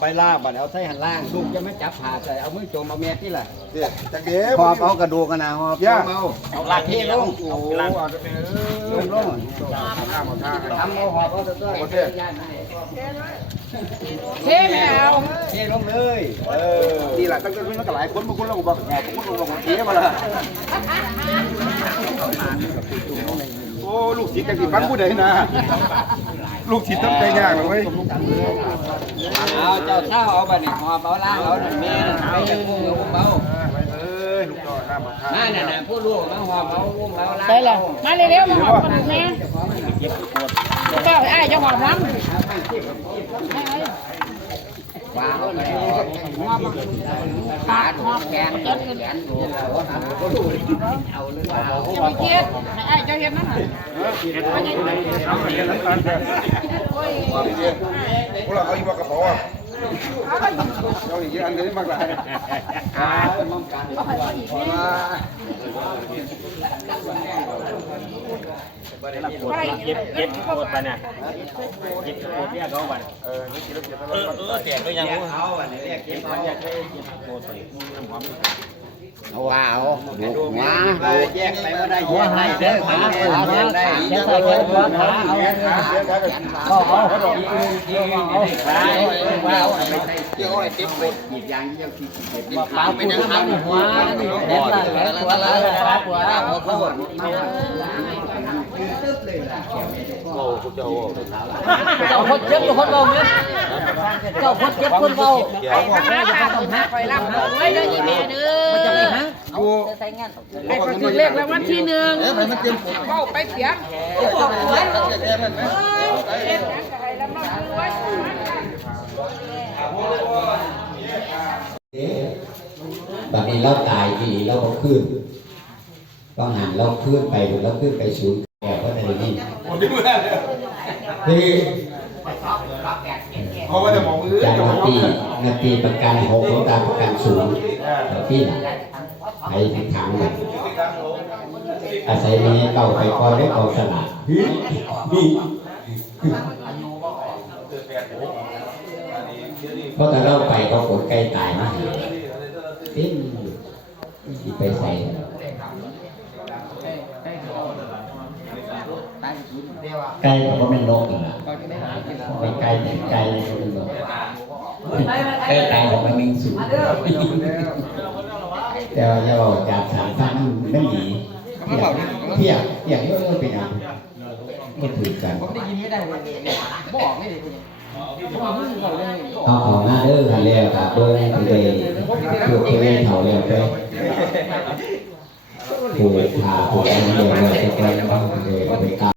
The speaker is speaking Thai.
ไปล่างบัดเอาใส่หันล่างลูกจะไม่จับผ่าใส่เอามือโจมเอาแม่ที่ล่ะเดี๋ยวจักเดี๋ยวหอบเอากระดูกกันนะหอบย่าเอาเอาลากเทที่ลลงงโอ้โหลากเอาเดี๋ยวลงลงข้ามมาท่าทำเอาหอบเอาตัวตัวโอเคเทไม่เอาเทลงเลยเออนี่แหละตั้งแต่มันก็หลายคนบางคนเราก็บอกหอบบางคนเราบอกเทียมาละโอ้ลูกศิษย์จังสิฟังผู้ใดนะ ลูกศิษย์ทำใจยากเลยเว้ยเอาเจ้าเท้าเอาบัดนี่หอบเอาล่างเอาแม่ไปจะพุ่งเอาอุ้มเอาเอ้ยลูกต่อหน้ามาท่านั่นน่ะผู้ลูกมาหอบเอาอุ้มเอาล่างได้แล้วมาเร็วๆมาหอบกันแม่เจ้าไอ้เจ้าหอบน้ำวางเอาไปขาหอบ แขนแขนดูเอาทำก็ดูเอาหรือเปล่าจะไปเกียดไอ้เจ้าเห็นนั่นน่ะพวกเราเอาอีกว่ากระเป๋าอะเราอีกอันเดียวมากหลายขาป้องกันเพราะว่า เย็บเย็บโคตรไปเนี่ยเย็บโคตรเนี่ยเขาไปเออนี่กินแล้วเจ็บเออเออแจกด้วยยังเรียกเอาอันนี้เรียกเก็บเอาโคตรไป เอาว่าเอาดูหัวเอาแยกไปว่าได้แยกได้เด้อขาขาแยกได้แยกไปเลยหัวขาเอาเอาเอาเอาเอาขาว่าเอาไปใส่เกี่ยวไอ้ติ๊บไปหยิบยางที่เจ้าที่เก็บดินขาเป็นยังขาหัวเด็ดละแหลหัวละขาหัวหัวเขาหัวตึ๊บเลยล่ะโอ้คุณเจ้าเจ้าคนเจ็บคนเบาเนี่ย เจ้าคนเจ็บคนเบาไปทำหาต้องหาคอยรับหาไว้เด้ออีแม่เด้อมันจะไปหากูไอ้คนถือเลขแล้ววันที่หนึ่งเข้าไปเสียบอกไว้เอ็ดนั้นก็ให้รับน้องคือไว้ตอนนี้เราตายทีเราก็ขึ้นบางหันเราขึ้นไปเราขึ้นไปศูนย์แก่เพราะในนี้ผมจะพูดได้เลยคือเพ ราะว่าจะมองมือจากจะมนาองตีนาตีประกันหกของตาประกันศูนย์พี่ไอ้ทางทางแบบอาศัยมีเก่าไปคอนได้กองสลากนี่เพราะแต่เราไปเขากดใกล้ตายนะติ้งที่ไปใส่ ไก่เขาก็ไม่นกอีกนะไปไก่แต่ไก่เลยเขาเป็นนกไก่ตายของมันมิงสูงแต่ว่าจะบอกจากสามฟังนั่นหนีเพียกเพียกเยอะๆไปนะก็ถือกันเอาของหน้าเด้อกันแล้วครับเบอร์ไปเลยพวกเล่นเขาแล้วไปผูกขาผูกอะไรเดี๋ยวเราจะไปเอาไปเอาไปก